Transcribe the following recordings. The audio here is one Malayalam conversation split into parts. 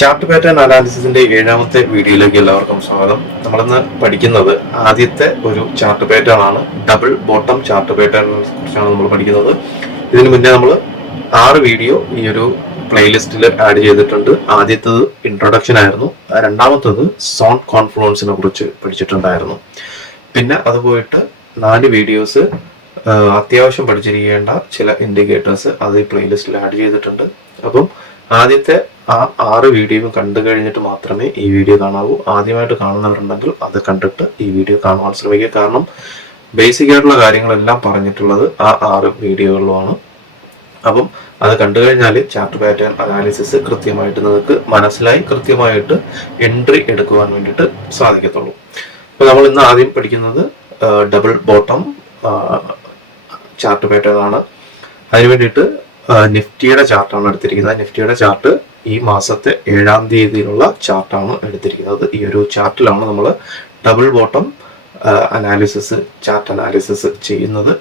ചാർട്ട് പാറ്റേൺ അനാലിസിസിന്റെ 7ാമത്തെ വീഡിയോയിലേക്ക് എല്ലാവർക്കും സ്വാഗതം. നമ്മളിന്ന് പഠിക്കുന്നത് ആദ്യത്തെ ഒരു ചാർട്ട് പാറ്റേൺ ആണ്. ഡബിൾ ബോട്ടം ചാർട്ട് പാറ്റേണിനെ കുറിച്ചാണ് നമ്മൾ പഠിക്കുന്നത്. ഇതിനു മുന്നേ നമ്മൾ 6 വീഡിയോ ഈ ഒരു പ്ലേലിസ്റ്റിൽ ആഡ് ചെയ്തിട്ടുണ്ട്. ആദ്യത്തേത് ഇൻട്രൊഡക്ഷൻ ആയിരുന്നു, രണ്ടാമത്തേത് സോൺ കോൺഫ്ലുവൻസിനെ കുറിച്ച് പഠിച്ചിട്ടുണ്ടായിരുന്നു. പിന്നെ അത് പോയിട്ട് 4 വീഡിയോസ് അത്യാവശ്യം പഠിച്ചിരിക്കേണ്ട ചില ഇൻഡിക്കേറ്റേഴ്സ് അത് ഈ പ്ലേലിസ്റ്റിൽ ആഡ് ചെയ്തിട്ടുണ്ട്. അപ്പം ആദ്യത്തെ 6 വീഡിയോയും കണ്ടു കഴിഞ്ഞിട്ട് മാത്രമേ ഈ വീഡിയോ കാണാവൂ. ആദ്യമായിട്ട് കാണുന്നവരുണ്ടെങ്കിൽ അത് കണ്ടിട്ട് ഈ വീഡിയോ കാണുവാൻ ശ്രമിക്കുക. കാരണം ബേസിക് ആയിട്ടുള്ള കാര്യങ്ങളെല്ലാം പറഞ്ഞിട്ടുള്ളത് ആ 6 വീഡിയോകളിലുമാണ്. അപ്പം അത് കണ്ടു കഴിഞ്ഞാൽ ചാർട്ട് പാറ്റേൺ അനാലിസിസ് കൃത്യമായിട്ട് നിങ്ങൾക്ക് മനസ്സിലായി കൃത്യമായിട്ട് എൻട്രി എടുക്കുവാൻ വേണ്ടിയിട്ട് സാധിക്കത്തുള്ളൂ. അപ്പോൾ നമ്മൾ ഇന്ന് ആദ്യം പഠിക്കുന്നത് ഡബിൾ ബോട്ടം ചാർട്ട് പാറ്റേൺ ആണ്. അതിന് വേണ്ടിയിട്ട് നിഫ്റ്റിയുടെ ചാർട്ടാണ് എടുത്തിരിക്കുന്നത്. നിഫ്റ്റിയുടെ ചാർട്ട് ഈ മാസത്തെ 7ാം തീയതിയിലുള്ള ചാർട്ടാണ് എടുത്തിരിക്കുന്നത്. ഈ ഒരു ചാർട്ടിലാണ് നമ്മൾ ഡബിൾ ബോട്ടം ചാർട്ട് അനാലിസിസ് ചെയ്യുന്നത്.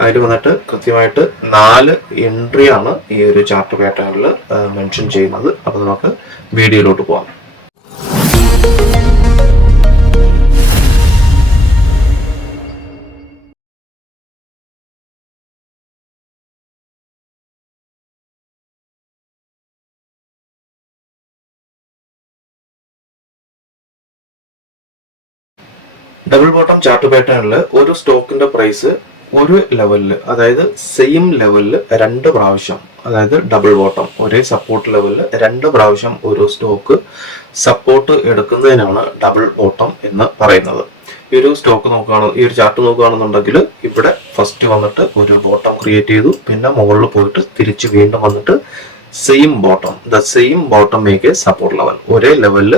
അതിൽ വന്നിട്ട് കൃത്യമായിട്ട് 4 എൻട്രിയാണ് ഈ ഒരു ചാർട്ട് പാറ്റേണിൽ മെൻഷൻ ചെയ്യുന്നത്. അപ്പോൾ നമുക്ക് വീഡിയോയിലോട്ട് പോകാം. ഡബിൾ ബോട്ടം ചാർട്ട് പാറ്റേണിൽ ഒരു സ്റ്റോക്കിന്റെ പ്രൈസ് ഒരു ലെവലിൽ, അതായത് സെയിം ലെവലിൽ 2 പ്രാവശ്യം, അതായത് ഡബിൾ ബോട്ടം ഒരേ സപ്പോർട്ട് ലെവലിൽ 2 പ്രാവശ്യം ഒരു സ്റ്റോക്ക് സപ്പോർട്ട് എടുക്കുന്നതിനാണ് ഡബിൾ ബോട്ടം എന്ന് പറയുന്നത്. ഈ ഒരു സ്റ്റോക്ക് ഈ ഒരു ചാർട്ട് നോക്കുകയാണെന്നുണ്ടെങ്കിൽ ഇവിടെ ഫസ്റ്റ് വന്നിട്ട് ഒരു ബോട്ടം ക്രിയേറ്റ് ചെയ്തു, പിന്നെ മുകളിൽ പോയിട്ട് തിരിച്ച് വീണ്ടും വന്നിട്ട് same bottom make support level, ഒരേ ലെവലിൽ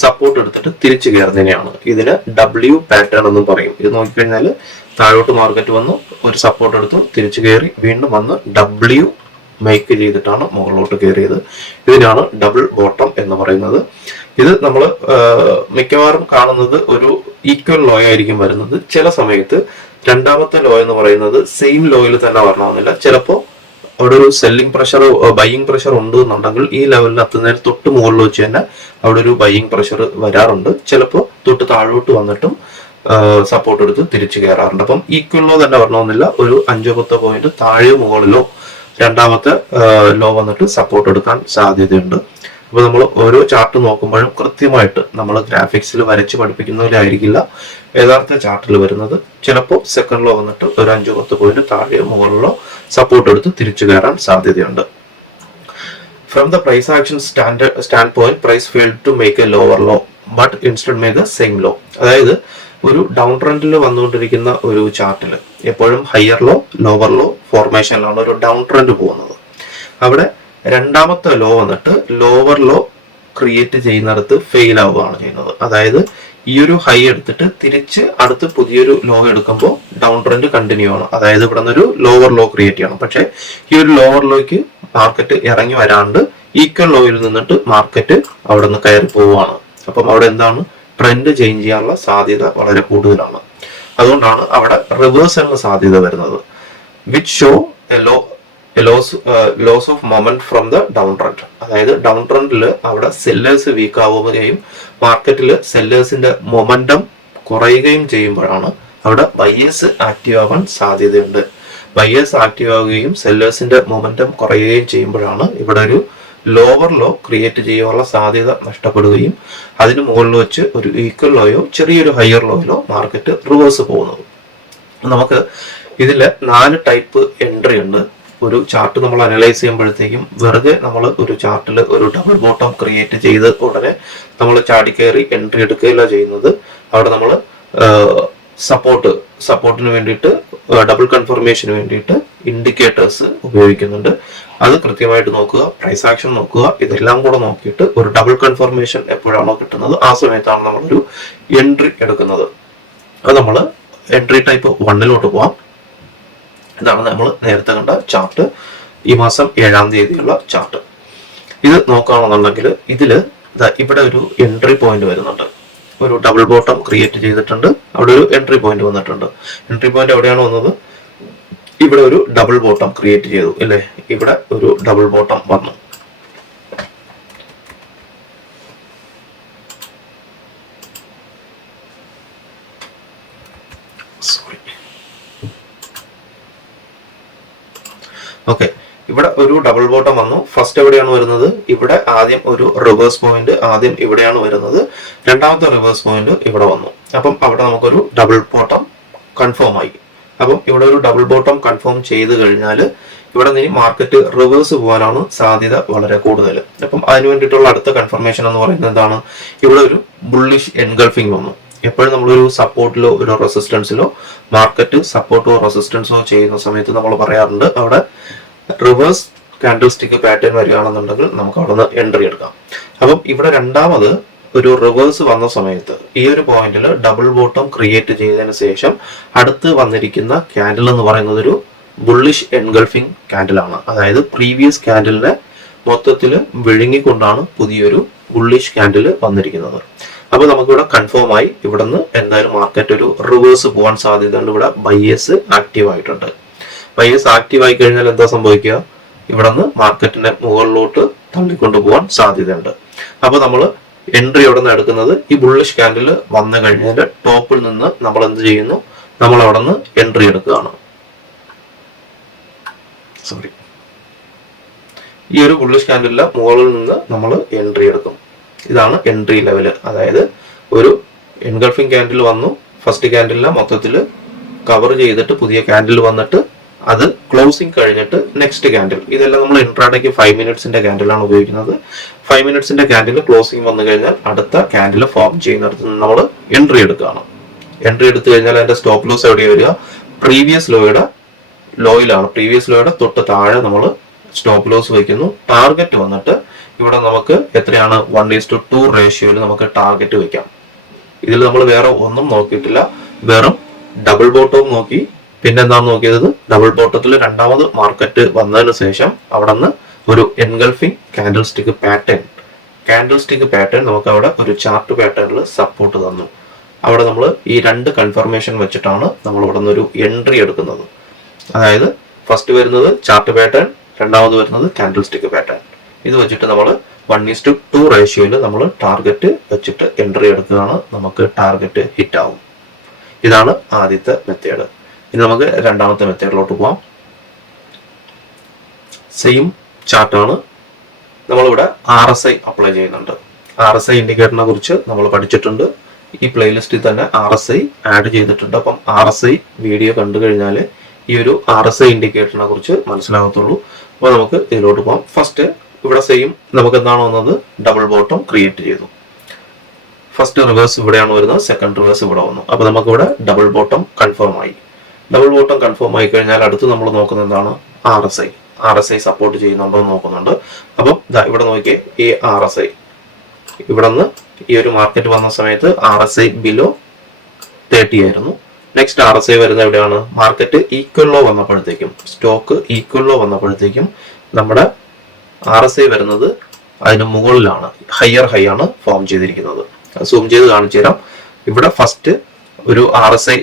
സപ്പോർട്ട് എടുത്തിട്ട് തിരിച്ചു കയറുന്നതിനെയാണ് ഇതിന് W പാറ്റേൺ എന്നും പറയും. ഇത് നോക്കിക്കഴിഞ്ഞാൽ താഴോട്ട് മാർക്കറ്റ് വന്നു, ഒരു സപ്പോർട്ട് എടുത്തു, തിരിച്ചു കയറി, വീണ്ടും വന്ന് W മേക്ക് ചെയ്തിട്ടാണ് മുകളിലോട്ട് കയറിയത്. ഇതിനാണ് ഡബിൾ ബോട്ടം എന്ന് പറയുന്നത്. ഇത് നമ്മൾ മിക്കവാറും കാണുന്നത് ഒരു ഈക്വൽ ലോ ആയിരിക്കും വരുന്നത്. ചില സമയത്ത് രണ്ടാമത്തെ ലോ എന്ന് പറയുന്നത് സെയിം ലോയിൽ തന്നെ വരണമെന്നില്ല. ചിലപ്പോൾ അവിടെ ഒരു സെല്ലിംഗ് പ്രഷർ, ബൈയിങ് പ്രഷർ ഉണ്ട് എന്നുണ്ടെങ്കിൽ ഈ ലെവലിൽ എത്തുന്നതിന് തൊട്ട് മുകളിൽ വെച്ച് തന്നെ അവിടെ ഒരു ബൈയിങ് പ്രഷർ വരാറുണ്ട്. ചിലപ്പോൾ തൊട്ട് താഴോട്ട് വന്നിട്ടും സപ്പോർട്ട് എടുത്ത് തിരിച്ചു കയറാറുണ്ട്. അപ്പം ഈക്വലോ തന്നെ വരണമെന്നില്ല, ഒരു 5-10 പോയിന്റ് താഴെയോ മുകളിലോ രണ്ടാമത്തെ ലോ വന്നിട്ട് സപ്പോർട്ട് എടുക്കാൻ സാധ്യതയുണ്ട്. അപ്പൊ നമ്മൾ ഓരോ ചാർട്ട് നോക്കുമ്പോഴും കൃത്യമായിട്ട് നമ്മൾ ഗ്രാഫിക്സിൽ വരച്ച് പഠിപ്പിക്കുന്നതിലായിരിക്കില്ല യഥാർത്ഥ ചാർട്ടിൽ വരുന്നത്. ചിലപ്പോൾ സെക്കൻഡ് ലോ വന്നിട്ട് ഒരു 5-10 പോയിന്റ് താഴെയോ മുകളിലോ സപ്പോർട്ട് എടുത്ത് തിരിച്ചു കയറാൻ സാധ്യതയുണ്ട്. From the price action stand point price failed to make a lower low but instead make a same low. അതായത് ഒരു ഡൗൺ ട്രെൻഡിൽ വന്നുകൊണ്ടിരിക്കുന്ന ഒരു ചാർട്ടിൽ എപ്പോഴും ഹയർ ലോ ലോവർ ലോ ഫോർമേഷനിലാണ് ഒരു ഡൗൺ ട്രെൻഡ് പോകുന്നത്. അവിടെ രണ്ടാമത്തെ ലോ വന്നിട്ട് ലോവർ ലോ ക്രിയേറ്റ് ചെയ്യുന്നിടത്ത് ഫെയിൽ ആവുകയാണ് ചെയ്യുന്നത്. അതായത് ഈ ഒരു ഹൈ എടുത്തിട്ട് തിരിച്ച് അടുത്ത് പുതിയൊരു ലോ എടുക്കുമ്പോൾ ഡൗൺ ട്രെൻഡ് കണ്ടിന്യൂ ആണ്. അതായത് ഇവിടെ നിന്നൊരു ലോവർ ലോ ക്രിയേറ്റ് ചെയ്യണം. പക്ഷെ ഈ ഒരു ലോവർ ലോയ്ക്ക് മാർക്കറ്റ് ഇറങ്ങി വരാണ്ട് ഈക്വൽ ലോയിൽ നിന്നിട്ട് മാർക്കറ്റ് അവിടെ നിന്ന് കയറി പോവുകയാണ്. അപ്പം അവിടെ എന്താണ്, ട്രെൻഡ് ചേഞ്ച് ചെയ്യാനുള്ള സാധ്യത വളരെ കൂടുതലാണ്. അതുകൊണ്ടാണ് അവിടെ റിവേഴ്സ് എന്ന സാധ്യത വരുന്നത്. Which show loss of moment from the down trend. അതായത് ഡൗൺ ട്രെൻഡിൽ അവിടെ സെല്ലേഴ്സ് വീക്ക് ആവുകയും മാർക്കറ്റിൽ സെല്ലേഴ്സിന്റെ മൊമെന്റം കുറയുകയും ചെയ്യുമ്പോഴാണ് അവിടെ ബയേഴ്സ് ആക്റ്റീവ് ആവാൻ സാധ്യതയുണ്ട്. ബയേഴ്സ് ആക്റ്റീവ് ആവുകയും സെല്ലേഴ്സിന്റെ മൊമെന്റം കുറയുകയും ചെയ്യുമ്പോഴാണ് ഇവിടെ ഒരു ലോവർ ലോ ക്രിയേറ്റ് ചെയ്യാനുള്ള സാധ്യത നഷ്ടപ്പെടുകയും അതിന് മുകളിൽ വെച്ച് ഒരു ഈക്വൽ ലോയോ ചെറിയൊരു ഹയർ ലോയിലോ മാർക്കറ്റ് റിവേഴ്സ് പോകുന്നത്. നമുക്ക് ഇതിൽ 4 ടൈപ്പ് എൻട്രി ഉണ്ട്. ഒരു ചാർട്ട് നമ്മൾ അനലൈസ് ചെയ്യുമ്പോഴത്തേക്കും വെറുതെ നമ്മൾ ഒരു ചാർട്ടിൽ ഒരു ഡബിൾ ബോട്ടം ക്രിയേറ്റ് ചെയ്ത് നമ്മൾ ചാടിക്കയറി എൻട്രി എടുക്കുകയല്ല ചെയ്യുന്നത്. അവിടെ നമ്മൾ സപ്പോർട്ടിന് വേണ്ടിയിട്ട്, ഡബിൾ കൺഫർമേഷന് വേണ്ടിയിട്ട് ഇൻഡിക്കേറ്റേഴ്സ് ഉപയോഗിക്കുന്നുണ്ട്. അത് കൃത്യമായിട്ട് നോക്കുക, പ്രൈസ് ആക്ഷൻ നോക്കുക, ഇതെല്ലാം കൂടെ നോക്കിയിട്ട് ഒരു ഡബിൾ കൺഫർമേഷൻ എപ്പോഴാണോ കിട്ടുന്നത് ആ സമയത്താണ് നമ്മളൊരു എൻട്രി എടുക്കുന്നത്. അത് നമ്മൾ എൻട്രി ടൈപ്പ് 1 പോവാം. ഇതാണ് നമ്മൾ നേരത്തെ കണ്ട ചാർട്ട്, ഈ മാസം 7ാം തീയതിയുള്ള ചാർട്ട്. ഇത് നോക്കുകയാണെന്നുണ്ടെങ്കിൽ ഇവിടെ ഒരു എൻട്രി പോയിന്റ് വരുന്നുണ്ട്. ഒരു ഡബിൾ ബോട്ടം ക്രിയേറ്റ് ചെയ്തിട്ടുണ്ട്, അവിടെ ഒരു എൻട്രി പോയിന്റ് വന്നിട്ടുണ്ട്. എൻട്രി പോയിന്റ് എവിടെയാണ് വന്നത്? ഇവിടെ ഒരു ഡബിൾ ബോട്ടം ക്രിയേറ്റ് ചെയ്തു അല്ലേ, ഇവിടെ ഒരു ഡബിൾ ബോട്ടം വന്നു. ഒരു ഡബിൾ ബോട്ടം വന്നു. ഫസ്റ്റ് എവിടെയാണ് വരുന്നത്? ഇവിടെ ആദ്യം ഒരു റിവേഴ്സ് പോയിന്റ് ആദ്യം ഇവിടെയാണ് വരുന്നത്. രണ്ടാമത്തെ റിവേഴ്സ് പോയിന്റ് ഇവിടെ വന്നു. അപ്പം അവിടെ നമുക്കൊരു ഡബിൾ ബോട്ടം കൺഫേം ആയി. അപ്പം ഇവിടെ ഒരു ഡബിൾ ബോട്ടം കൺഫേം ചെയ്ത് കഴിഞ്ഞാൽ ഇവിടെ നിന്ന് മാർക്കറ്റ് റിവേഴ്സ് പോകാനാണ് സാധ്യത വളരെ കൂടുതൽ. അപ്പം അതിന് വേണ്ടിയിട്ടുള്ള അടുത്ത കൺഫർമേഷൻ എന്ന് പറയുന്നത് എന്താണ്? ഇവിടെ ഒരു ബുള്ളിഷ് എൻഗൾഫിംഗ് വന്നു. എപ്പോഴും നമ്മളൊരു സപ്പോർട്ടിലോ ഒരു റെസിസ്റ്റൻസിലോ മാർക്കറ്റ് സപ്പോർട്ടോ റെസിസ്റ്റൻസോ ചെയ്യുന്ന സമയത്ത് നമ്മൾ പറയാറുണ്ട് അവിടെ റിവേഴ്സ് കാൻഡിൽ സ്റ്റിക്ക് പാറ്റേൺ വരികയാണെന്നുണ്ടെങ്കിൽ നമുക്ക് അവിടെ നിന്ന് എൻട്രി എടുക്കാം. അപ്പം ഇവിടെ രണ്ടാമത് ഒരു റിവേഴ്സ് വന്ന സമയത്ത് ഈ ഒരു പോയിന്റിൽ ഡബിൾ ബോട്ടം ക്രിയേറ്റ് ചെയ്തതിന് ശേഷം അടുത്ത് വന്നിരിക്കുന്ന ക്യാൻഡിൽ എന്ന് പറയുന്നത് ഒരു ബുള്ളിഷ് എൻഗൾഫിംഗ് ക്യാൻഡിലാണ്. അതായത് പ്രീവിയസ് ക്യാൻഡിലിനെ മൊത്തത്തിൽ വിഴുങ്ങിക്കൊണ്ടാണ് പുതിയൊരു ബുള്ളിഷ് ക്യാൻഡിൽ വന്നിരിക്കുന്നത്. അപ്പൊ നമുക്കിവിടെ കൺഫേം ആയി ഇവിടെ നിന്ന് എന്തായാലും മാർക്കറ്റ് ഒരു റിവേഴ്സ് പോകാൻ സാധ്യതയുണ്ട്. ഇവിടെ ബയേഴ്സ് ആക്റ്റീവ് ആയിട്ടുണ്ട്. ബയേഴ്സ് ആക്റ്റീവ് ആയി കഴിഞ്ഞാൽ എന്താ സംഭവിക്കുക? ഇവിടെ നിന്ന് മാർക്കറ്റിനെ മുകളിലോട്ട് തള്ളിക്കൊണ്ടു പോകാൻ സാധ്യതയുണ്ട്. അപ്പൊ നമ്മൾ എൻട്രി അവിടെ നിന്ന് എടുക്കുന്നത് ഈ ബുള്ളിഷ് ക്യാൻഡിൽ വന്നു കഴിഞ്ഞാൽ ടോപ്പിൽ നിന്ന് നമ്മൾ എന്ത് ചെയ്യുന്നു? നമ്മൾ അവിടെ നിന്ന് എൻട്രി എടുക്കുകയാണ്. ഈ ഒരു ബുള്ളിഷ് ക്യാൻഡിലിന്റെ മുകളിൽ നിന്ന് നമ്മൾ എൻട്രി എടുക്കും. ഇതാണ് എൻട്രി ലെവല്. അതായത് ഒരു എൻഗൾഫിംഗ് ക്യാൻഡിൽ വന്നു, ഫസ്റ്റ് ക്യാൻഡിലിനെ മൊത്തത്തിൽ കവർ ചെയ്തിട്ട് പുതിയ ക്യാൻഡിൽ വന്നിട്ട് അത് ക്ലോസിംഗ് കഴിഞ്ഞിട്ട് നെക്സ്റ്റ് ക്യാൻഡിൽ. ഇതെല്ലാം നമ്മൾ ഇൻട്രാഡേക്ക് 5 മിനിറ്റ്സിന്റെ ക്യാൻഡിലാണ് ഉപയോഗിക്കുന്നത്. 5 മിനിറ്റ്സിന്റെ ക്യാൻഡിൽ ക്ലോസിംഗ് വന്നു കഴിഞ്ഞാൽ അടുത്ത ക്യാൻഡിൽ ഫോം ചെയ്യുന്നിടത്ത് നമ്മൾ എൻട്രി എടുക്കുകയാണ്. എൻട്രി എടുത്തു കഴിഞ്ഞാൽ അതിന്റെ സ്റ്റോപ്പ് ലോസ് എവിടെയാണ് വരിക? പ്രീവിയസ് ലോയുടെ ലോയിലാണ്. പ്രീവിയസ് ലോയുടെ തൊട്ട് താഴെ നമ്മൾ സ്റ്റോപ്പ് ലോസ് വയ്ക്കുന്നു. ടാർഗറ്റ് വന്നിട്ട് ഇവിടെ നമുക്ക് എത്രയാണ്? 1:2 റേഷ്യോയിൽ നമുക്ക് ടാർഗറ്റ് വെക്കാം. ഇതിൽ നമ്മൾ വേറെ ഒന്നും നോക്കിയിട്ടില്ല, വെറും ഡബിൾ ബോട്ടവും നോക്കി. പിന്നെ എന്താണ് നോക്കിയത്? ഡബിൾ ബോട്ടത്തിൽ രണ്ടാമത് മാർക്കറ്റ് വന്നതിന് ശേഷം അവിടെ നിന്ന് ഒരു എൻഗൾഫിംഗ് കാൻഡിൽ സ്റ്റിക്ക് പാറ്റേൺ നമുക്ക് അവിടെ ഒരു ചാർട്ട് പാറ്റേണിൽ സപ്പോർട്ട് തന്നു. അവിടെ നമ്മൾ ഈ രണ്ട് കൺഫർമേഷൻ വെച്ചിട്ടാണ് നമ്മൾ ഇവിടെ നിന്ന് ഒരു എൻട്രി എടുക്കുന്നത്. അതായത് ഫസ്റ്റ് വരുന്നത് ചാർട്ട് പാറ്റേൺ, രണ്ടാമത് വരുന്നത് കാൻഡിൽ സ്റ്റിക്ക് പാറ്റേൺ. ഇത് വെച്ചിട്ട് നമ്മൾ 1:2 റേഷ്യോയിൽ നമ്മൾ ടാർഗറ്റ് വെച്ചിട്ട് എൻട്രി എടുക്കുകയാണ്. നമുക്ക് ടാർഗറ്റ് ഹിറ്റ് ആവും. ഇതാണ് ആദ്യത്തെ മെത്തേഡ്. ഇനി നമുക്ക് രണ്ടാമത്തെ മെത്തേഡിലോട്ട് പോവാം. സെയിം ചാർട്ടാണ്. നമ്മളിവിടെ RSI അപ്ലൈ ചെയ്യുന്നുണ്ട്. RSI ഇൻഡിക്കേറ്ററിനെ കുറിച്ച് നമ്മൾ പഠിച്ചിട്ടുണ്ട്. ഈ പ്ലേലിസ്റ്റിൽ തന്നെ RSI ആഡ് ചെയ്തിട്ടുണ്ട്. അപ്പം RSI വീഡിയോ കണ്ടു കഴിഞ്ഞാൽ ഈ ഒരു RSI ഇൻഡിക്കേറ്ററിനെ കുറിച്ച് മനസ്സിലാകത്തുള്ളൂ. അപ്പോൾ നമുക്ക് ഇതിലോട്ട് പോകാം. ഫസ്റ്റ് ഇവിടെ സെയിം നമുക്ക് എന്താണ് വന്നത്? ഡബിൾ ബോട്ടം ക്രിയേറ്റ് ചെയ്തു. ഫസ്റ്റ് റിവേഴ്സ് ഇവിടെയാണ് വരുന്നത്, സെക്കൻഡ് റിവേഴ്സ് ഇവിടെ വന്നു. അപ്പൊ നമുക്കിവിടെ ഡബിൾ ബോട്ടം കൺഫേം ആയി. ഡബിൾ ബോട്ടം കൺഫേം ആയി കഴിഞ്ഞാൽ അടുത്ത് നമ്മൾ നോക്കുന്നത് എന്താണ്? RSI സപ്പോർട്ട് ചെയ്യുന്നുണ്ടോ എന്ന് നോക്കുന്നുണ്ട്. അപ്പം ഇവിടെ നോക്കിയേ, ഈ RSI ഇവിടെ നിന്ന് ഈ ഒരു മാർക്കറ്റ് വന്ന സമയത്ത് RSI ബിലോ 30 ആയിരുന്നു. നെക്സ്റ്റ് RSI വരുന്നത് എവിടെയാണ്? മാർക്കറ്റ് ഈക്വൽ ലോ വന്നപ്പോഴത്തേക്കും, സ്റ്റോക്ക് ഈക്വൽ ലോ വന്നപ്പോഴത്തേക്കും നമ്മുടെ RSI വരുന്നത് അതിന് മുകളിലാണ്, ഹയർ ഹൈ ആണ് ഫോം ചെയ്തിരിക്കുന്നത്. സൂം ചെയ്ത് കാണിച്ചു തരാം. ഇവിടെ ഫസ്റ്റ് ഒരു RSI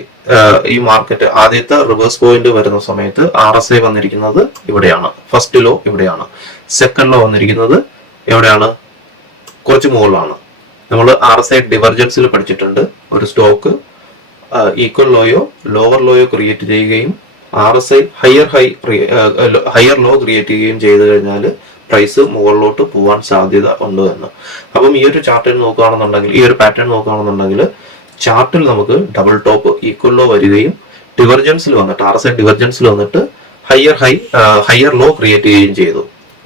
ഈ മാർക്കറ്റ് ആദ്യത്തെ റിവേഴ്സ് പോയിന്റ് വരുന്ന സമയത്ത് RSI വന്നിരിക്കുന്നത് ഇവിടെയാണ്. ഫസ്റ്റ് ലോ ഇവിടെയാണ്. സെക്കൻഡ് ലോ വന്നിരിക്കുന്നത് എവിടെയാണ്? കുറച്ച് മുകളിലാണ്. നമ്മൾ RSI ഡിവർജൻസിൽ പഠിച്ചിട്ടുണ്ട്. ഒരു സ്റ്റോക്ക് ഈക്വൽ ലോയോ ലോവർ ലോയോ ക്രിയേറ്റ് ചെയ്യുകയും RSI ഹയർ ലോ ക്രിയേറ്റ് ചെയ്യുകയും ചെയ്തു കഴിഞ്ഞാൽ പ്രൈസ് മുകളിലോട്ട് പോകാൻ സാധ്യത ഉണ്ട് എന്ന്. അപ്പം ഈ ഒരു ചാർട്ടിൽ നോക്കുകയാണെന്നുണ്ടെങ്കിൽ, ഈ ഒരു പാറ്റേൺ നോക്കുകയാണെന്നുണ്ടെങ്കിൽ ചാർട്ടിൽ നമുക്ക് ഡബിൾ ടോപ്പ് ഈക്വൽ ലോ വരികയും ഡിവർജൻസിൽ വന്നിട്ട് RSI ഡിവർജൻസിൽ വന്നിട്ട് ഹയർ ലോ ക്രിയേറ്റ് ചെയ്യുകയും ചെയ്തു.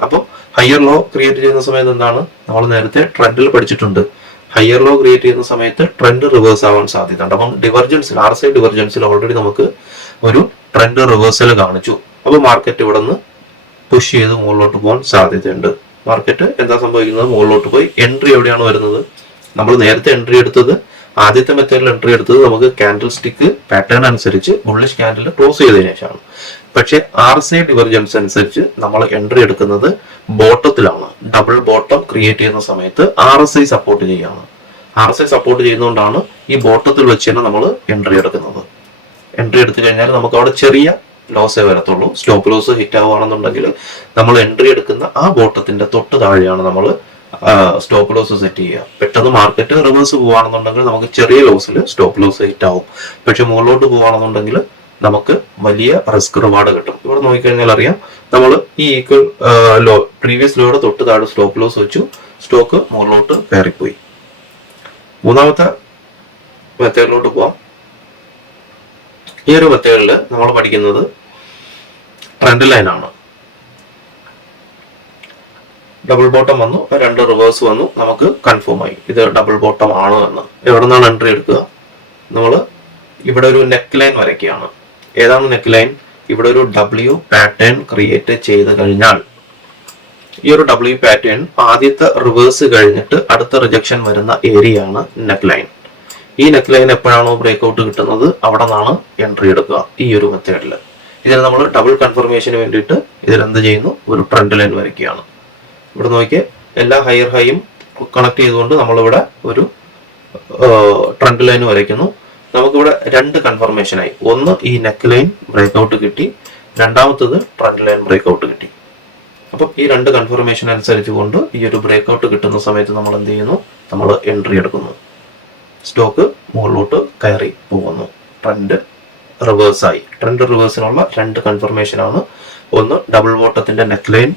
അപ്പം ഹയർ ലോ ക്രിയേറ്റ് ചെയ്യുന്ന സമയത്ത് എന്താണ്? നമ്മൾ നേരത്തെ ട്രെൻഡിൽ പഠിച്ചിട്ടുണ്ട്. ഹയർ ലോ ക്രിയേറ്റ് ചെയ്യുന്ന സമയത്ത് ട്രെൻഡ് റിവേഴ്സ് ആവാൻ സാധ്യതയുണ്ട്. അപ്പം ഡിവർജൻസിൽ RSI ഡിവർജൻസിൽ ഓൾറെഡി നമുക്ക് ഒരു ട്രെൻഡ് റിവേഴ്സൽ കാണിച്ചു. അപ്പൊ മാർക്കറ്റ് ഇവിടെ നിന്ന് പുഷ് ചെയ്ത് മുകളിലോട്ട് പോകാൻ സാധ്യതയുണ്ട്. മാർക്കറ്റ് എന്താ സംഭവിക്കുന്നത്? മുകളിലോട്ട് പോയി എൻട്രി എവിടെയാണ് വരുന്നത്? നമ്മൾ നേരത്തെ എൻട്രി എടുത്തത്, ആദ്യത്തെ മെത്തേഡിൽ എൻട്രി എടുത്തത് നമുക്ക് കാൻഡിൽ സ്റ്റിക്ക് പാറ്റേൺ അനുസരിച്ച് ബുള്ളിഷ് ക്യാൻഡിൽ ക്ലോസ് ചെയ്തതിനു ശേഷമാണ്. പക്ഷെ RSI ഡിവർജൻസ് അനുസരിച്ച് നമ്മൾ എൻട്രി എടുക്കുന്നത് ബോട്ടത്തിലാണ്. ഡബിൾ ബോട്ടം ക്രിയേറ്റ് ചെയ്യുന്ന സമയത്ത് RSI സപ്പോർട്ട് ചെയ്യാണ്. RSI സപ്പോർട്ട് ചെയ്യുന്നതുകൊണ്ടാണ് ഈ ബോട്ടത്തിൽ വെച്ച് തന്നെ നമ്മൾ എൻട്രി എടുക്കുന്നത്. എൻട്രി എടുത്തു കഴിഞ്ഞാൽ നമുക്ക് അവിടെ ചെറിയ ലോസേ വരത്തുള്ളൂ. സ്റ്റോപ്പ് ലോസ് ഹിറ്റ് ആവുകയാണെന്നുണ്ടെങ്കിൽ നമ്മൾ എൻട്രി എടുക്കുന്ന ആ ബോട്ടത്തിന്റെ തൊട്ട് താഴെയാണ് നമ്മൾ സ്റ്റോപ്പ് ലോസ് സെറ്റ് ചെയ്യുക. പെട്ടെന്ന് മാർക്കറ്റ് റിവേഴ്സ് പോവുകയാണെന്നുണ്ടെങ്കിൽ നമുക്ക് ചെറിയ ലോസിൽ സ്റ്റോപ്പ് ലോസ് ഹിറ്റ് ആവും. പക്ഷെ മുകളിലോട്ട് പോവുകയാണെന്നുണ്ടെങ്കിൽ നമുക്ക് വലിയ റിസ്ക് റിവാർഡ് കിട്ടും. ഇവിടെ നോക്കിക്കഴിഞ്ഞാൽ അറിയാം, നമ്മൾ ഈ ഈക്വൽ ലോ പ്രീവിയസ് ലോയുടെ തൊട്ട് താഴെ സ്റ്റോപ്പ് ലോസ് വെച്ചു, സ്റ്റോക്ക് മുകളിലോട്ട് കയറിപ്പോയി. മൂന്നാമത്തെ മെത്തേഡിലോട്ട് പോവാം. ഈ ഒരു മെത്തേഡിൽ നമ്മൾ പഠിക്കുന്നത് ട്രെൻഡ് ലൈൻ ആണ്. ഡബിൾ ബോട്ടം വന്നു, 2 റിവേഴ്സ് വന്നു, നമുക്ക് കൺഫേം ആയി ഇത് ഡബിൾ ബോട്ടം ആണ് എന്ന്. എവിടെ നിന്നാണ് എൻട്രി എടുക്കുക? നമ്മൾ ഇവിടെ ഒരു നെക്ക് ലൈൻ വരയ്ക്കുകയാണ്. ഏതാണ് നെക്ക് ലൈൻ? ഇവിടെ ഒരു W പാറ്റേൺ ക്രിയേറ്റ് ചെയ്ത് കഴിഞ്ഞാൽ ഈ ഒരു W പാറ്റേൺ ആദ്യത്തെ റിവേഴ്സ് കഴിഞ്ഞിട്ട് അടുത്ത റിജക്ഷൻ വരുന്ന ഏരിയ ആണ് നെക്ക് ലൈൻ. ഈ നെക്ക് ലൈൻ എപ്പോഴാണോ ബ്രേക്ക് ഔട്ട് കിട്ടുന്നത് അവിടെ നിന്നാണ് എൻട്രി എടുക്കുക ഈ ഒരു മെത്തേഡിൽ. ഇതിൽ നമ്മൾ ഡബിൾ കൺഫർമേഷന് വേണ്ടിയിട്ട് ഇതിലെന്ത് ചെയ്യുന്നു? ഒരു ട്രെൻഡ് ലൈൻ വരയ്ക്കുകയാണ്. ഇവിടെ നോക്കിയാൽ എല്ലാ ഹയർ ഹൈയും കണക്ട് ചെയ്തുകൊണ്ട് നമ്മളിവിടെ ഒരു ട്രെൻഡ് ലൈൻ വരയ്ക്കുന്നു. നമുക്കിവിടെ 2 കൺഫർമേഷനായി. ഒന്ന് ഈ നെക്ക് ലൈൻ ബ്രേക്ക് ഔട്ട് കിട്ടി, രണ്ടാമത്തത് ട്രെൻഡ് ലൈൻ ബ്രേക്ക് ഔട്ട് കിട്ടി. അപ്പം ഈ 2 കൺഫർമേഷൻ അനുസരിച്ച് കൊണ്ട് ഈ ഒരു ബ്രേക്ക് ഔട്ട് കിട്ടുന്ന സമയത്ത് നമ്മൾ എന്ത് ചെയ്യുന്നു? നമ്മൾ എൻട്രി എടുക്കുന്നു. സ്റ്റോക്ക് മുകളിലോട്ട് കയറി പോകുന്നു. ട്രെൻഡ് റിവേഴ്സായി. ട്രെൻഡ് റിവേഴ്സിനുള്ള 2 കൺഫർമേഷനാണ്. ഒന്ന് ഡബിൾ ബോട്ടത്തിന്റെ നെക്ക് ലൈൻ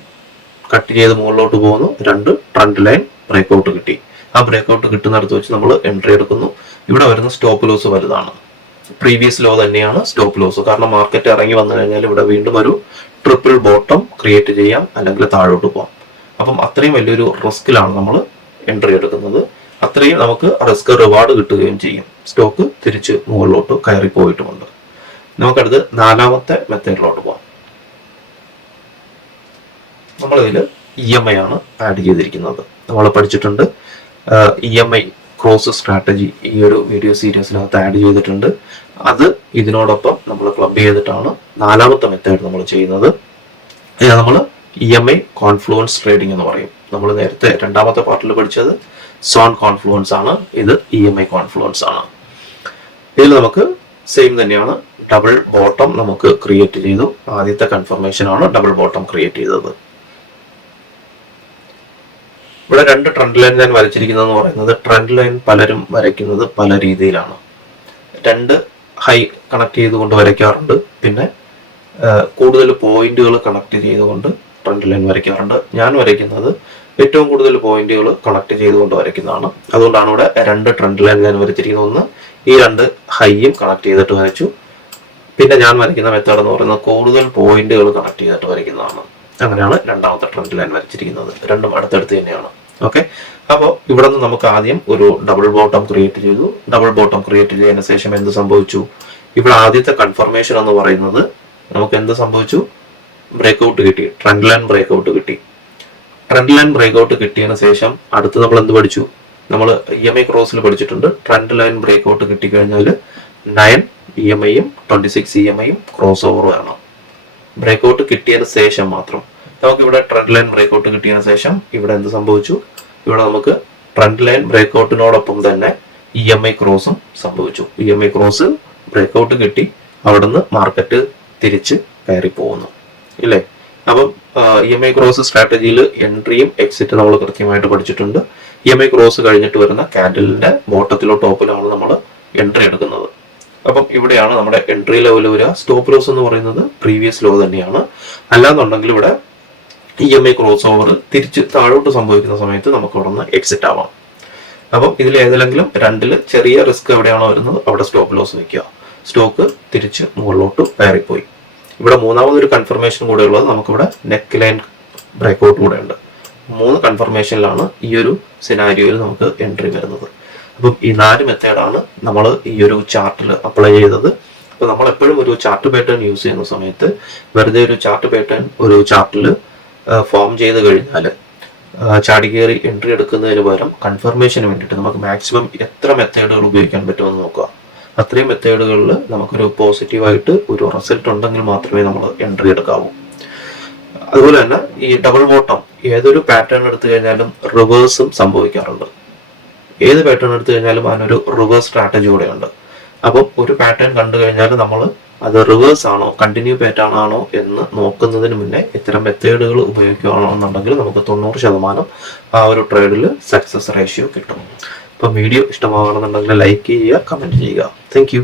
കട്ട് ചെയ്ത് മുകളിലോട്ട് പോകുന്നു, 2 ട്രെൻഡ് ലൈൻ ബ്രേക്ക് ഔട്ട് കിട്ടി. ആ ബ്രേക്ക് ഔട്ട് കിട്ടുന്നിടത്ത് വെച്ച് നമ്മൾ എൻട്രി എടുക്കുന്നു. ഇവിടെ വരുന്ന സ്റ്റോപ്പ് ലോസ് വലുതാണ്. പ്രീവിയസ് ലോ തന്നെയാണ് സ്റ്റോപ്പ് ലോസ്. കാരണം മാർക്കറ്റ് ഇറങ്ങി വന്നു കഴിഞ്ഞാൽ ഇവിടെ വീണ്ടും ഒരു ട്രിപ്പിൾ ബോട്ടം ക്രിയേറ്റ് ചെയ്യാം, അല്ലെങ്കിൽ താഴോട്ട് പോകാം. അപ്പം അത്രയും വലിയൊരു റിസ്കിലാണ് നമ്മൾ എൻട്രി എടുക്കുന്നത്. അത്രയും നമുക്ക് റിസ്ക് റിവാർഡ് കിട്ടുകയും ചെയ്യും. സ്റ്റോക്ക് തിരിച്ച് മുകളിലോട്ട് കയറി പോയിട്ടുമുണ്ട്. നമുക്കടുത്ത് 4ാമത്തെ മെത്തേഡിലോട്ട് പോകാം. നമ്മളിതിൽ EMI ആണ് ആഡ് ചെയ്തിരിക്കുന്നത്. നമ്മൾ പഠിച്ചിട്ടുണ്ട് EMI ക്രോസ് സ്ട്രാറ്റജി ഈ ഒരു വീഡിയോ സീരീസിനകത്ത് ആഡ് ചെയ്തിട്ടുണ്ട്. അത് ഇതിനോടൊപ്പം നമ്മൾ ക്ലബ് ചെയ്തിട്ടാണ് 4ാമത്തെ മെത്തേഡ് നമ്മൾ ചെയ്യുന്നത്. നമ്മൾ EMI കോൺഫ്ലുവൻസ് ട്രേഡിംഗ് എന്ന് പറയും. നമ്മൾ നേരത്തെ 2ാമത്തെ പാർട്ടിൽ പഠിച്ചത് സോൺ കോൺഫ്ലുവൻസ് ആണ്, ഇത് EMI കോൺഫ്ലുവൻസ് ആണ്. ഇതിൽ നമുക്ക് സെയിം തന്നെയാണ്. ഡബിൾ ബോട്ടം നമുക്ക് ക്രിയേറ്റ് ചെയ്തു. ആദ്യത്തെ കൺഫർമേഷൻ ആണ് ഡബിൾ ബോട്ടം ക്രിയേറ്റ് ചെയ്തത്. ഇവിടെ 2 ട്രെൻഡ് ലൈൻ ഞാൻ വരച്ചിരിക്കുന്നതെന്ന് പറയുന്നത്, ട്രെൻഡ് ലൈൻ പലരും വരയ്ക്കുന്നത് പല രീതിയിലാണ്. 2 ഹൈ കണക്ട് ചെയ്തുകൊണ്ട് വരയ്ക്കാറുണ്ട്, പിന്നെ കൂടുതൽ പോയിന്റുകൾ കണക്ട് ചെയ്തുകൊണ്ട് ട്രെൻഡ് ലൈൻ വരയ്ക്കാറുണ്ട്. ഞാൻ വരയ്ക്കുന്നത് ഏറ്റവും കൂടുതൽ പോയിന്റുകൾ കണക്ട് ചെയ്തുകൊണ്ട് വരയ്ക്കുന്നതാണ്. അതുകൊണ്ടാണ് ഇവിടെ 2 ട്രെൻഡ് ലൈൻ ഞാൻ വരച്ചിരിക്കുന്നത്. ഒന്ന് ഈ 2 ഹൈയും കണക്ട് ചെയ്തിട്ട് വരച്ചു. പിന്നെ ഞാൻ വരയ്ക്കുന്ന മെത്തേഡ് എന്ന് പറയുന്നത് കൂടുതൽ പോയിന്റുകൾ കണക്ട് ചെയ്തിട്ട് വരയ്ക്കുന്നതാണ്. അങ്ങനെയാണ് 2ാമത്തെ ട്രെൻഡ് ലൈൻ വരച്ചിരിക്കുന്നത്. രണ്ടും അടുത്തടുത്ത് തന്നെയാണ്. ഓക്കെ, അപ്പോൾ ഇവിടെ നിന്ന് നമുക്ക് ആദ്യം ഒരു ഡബിൾ ബോട്ടം ക്രിയേറ്റ് ചെയ്തു. ഡബിൾ ബോട്ടം ക്രിയേറ്റ് ചെയ്തതിനു ശേഷം എന്ത് സംഭവിച്ചു? ഇവിടെ ആദ്യത്തെ കൺഫർമേഷൻ എന്ന് പറയുന്നത് നമുക്ക് എന്ത് സംഭവിച്ചു? ബ്രേക്ക് ഔട്ട് കിട്ടി, ട്രെൻഡ് ലൈൻ ബ്രേക്ക് ഔട്ട് കിട്ടി. ട്രെൻഡ് ലൈൻ ബ്രേക്ക് ഔട്ട് കിട്ടിയതിനു ശേഷം അടുത്ത് നമ്മൾ എന്ത് പഠിച്ചു? നമ്മൾ EMI ക്രോസിൽ പഠിച്ചിട്ടുണ്ട്. ട്രെൻഡ് ലൈൻ ബ്രേക്ക് ഔട്ട് കിട്ടിക്കഴിഞ്ഞാൽ 9 EMIയും 26 EMIയും ക്രോസ് ഓവർ വേണം. ബ്രേക്ക് ഔട്ട് കിട്ടിയതിന് ശേഷം മാത്രം. നമുക്കിവിടെ ട്രെൻഡ് ലൈൻ ബ്രേക്ക് ഔട്ട് കിട്ടിയതിനു ശേഷം ഇവിടെ എന്ത് സംഭവിച്ചു? ഇവിടെ നമുക്ക് ട്രെൻഡ് ലൈൻ ബ്രേക്ക് ഔട്ടിനോടൊപ്പം തന്നെ EMI ക്രോസും സംഭവിച്ചു. EMI ക്രോസ് ബ്രേക്ക് ഔട്ട് കിട്ടി, അവിടുന്ന് മാർക്കറ്റ് തിരിച്ച് കയറി പോകുന്നു, ഇല്ലേ? അപ്പം EMI ക്രോസ് സ്ട്രാറ്റജിയിൽ എൻട്രിയും എക്സിറ്റ് നമ്മൾ കൃത്യമായിട്ട് പഠിച്ചിട്ടുണ്ട്. EMI ക്രോസ് കഴിഞ്ഞിട്ട് വരുന്ന കാൻഡലിന്റെ ബോട്ടത്തിലോ ടോപ്പിലാണ് നമ്മൾ എൻട്രി എടുക്കുന്നത്. അപ്പം ഇവിടെയാണ് നമ്മുടെ എൻട്രി ലെവൽ വരിക. സ്റ്റോപ്പ് ലോസ് എന്ന് പറയുന്നത് പ്രീവിയസ് ലോ തന്നെയാണ്. അല്ലാന്നുണ്ടെങ്കിൽ ഇവിടെ EMI ക്രോസ് ഓവർ തിരിച്ച് താഴോട്ട് സംഭവിക്കുന്ന സമയത്ത് നമുക്ക് ഇവിടെ നിന്ന് എക്സിറ്റ് ആവാം. അപ്പം ഇതിൽ ഏതെങ്കിലും 2ൽ ചെറിയ റിസ്ക് എവിടെയാണോ വരുന്നത് അവിടെ സ്റ്റോപ്പ് ലോസ് വെക്കുക. സ്റ്റോക്ക് തിരിച്ച് മുകളിലോട്ട് കയറിപ്പോയി. ഇവിടെ 3ാമതൊരു കൺഫർമേഷൻ കൂടെ ഉള്ളത്, നമുക്കിവിടെ നെക്ക് ലൈൻ ബ്രേക്ക് ഔട്ട് കൂടെ ഉണ്ട്. 3 കൺഫർമേഷനിലാണ് ഈ ഒരു സിനാരിയോയിൽ നമുക്ക് എൻട്രി വരുന്നത്. അപ്പം ഈ 4 മെത്തേഡാണ് നമ്മൾ ഈ ഒരു ചാർട്ടിൽ അപ്ലൈ ചെയ്തത്. അപ്പോൾ നമ്മൾ എപ്പോഴും ഒരു ചാർട്ട് പാറ്റേൺ യൂസ് ചെയ്യുന്ന സമയത്ത് വെറുതെ ഒരു ചാർട്ട് പാറ്റേൺ ഒരു ചാർട്ടിൽ ഫോം ചെയ്ത് കഴിഞ്ഞാൽ ചാടി കയറി എൻട്രി എടുക്കുന്നതിന് പകരം കൺഫർമേഷന് വേണ്ടിയിട്ട് നമുക്ക് മാക്സിമം എത്ര മെത്തേഡുകൾ ഉപയോഗിക്കാൻ പറ്റുമെന്ന് നോക്കുക. അത്രയും മെത്തേഡുകളിൽ നമുക്കൊരു പോസിറ്റീവായിട്ട് ഒരു റിസൾട്ട് ഉണ്ടെങ്കിൽ മാത്രമേ നമ്മൾ എൻട്രി എടുക്കാവൂ. അതുപോലെ തന്നെ ഈ ഡബിൾ ബോട്ടം ഏതൊരു പാറ്റേൺ എടുത്തു കഴിഞ്ഞാലും റിവേഴ്സും സംഭവിക്കാറുണ്ട്. ഏത് പാറ്റേൺ എടുത്തു കഴിഞ്ഞാലും അതിനൊരു റിവേഴ്സ് സ്ട്രാറ്റജി കൂടെ ഉണ്ട്. അപ്പം ഒരു പാറ്റേൺ കണ്ടു കഴിഞ്ഞാൽ നമ്മൾ അത് റിവേഴ്സ് ആണോ കണ്ടിന്യൂ പാറ്റേൺ ആണോ എന്ന് നോക്കുന്നതിന് മുന്നേ ഇത്തരം മെത്തേഡുകൾ ഉപയോഗിക്കുകയാണെന്നുണ്ടെങ്കിൽ നമുക്ക് 90% ആ ഒരു ട്രേഡിൽ സക്സസ് റേഷ്യോ കിട്ടും. അപ്പം വീഡിയോ ഇഷ്ടമാകണമെന്നുണ്ടെങ്കിൽ ലൈക്ക് ചെയ്യുക, കമൻറ്റ് ചെയ്യുക. Thank you.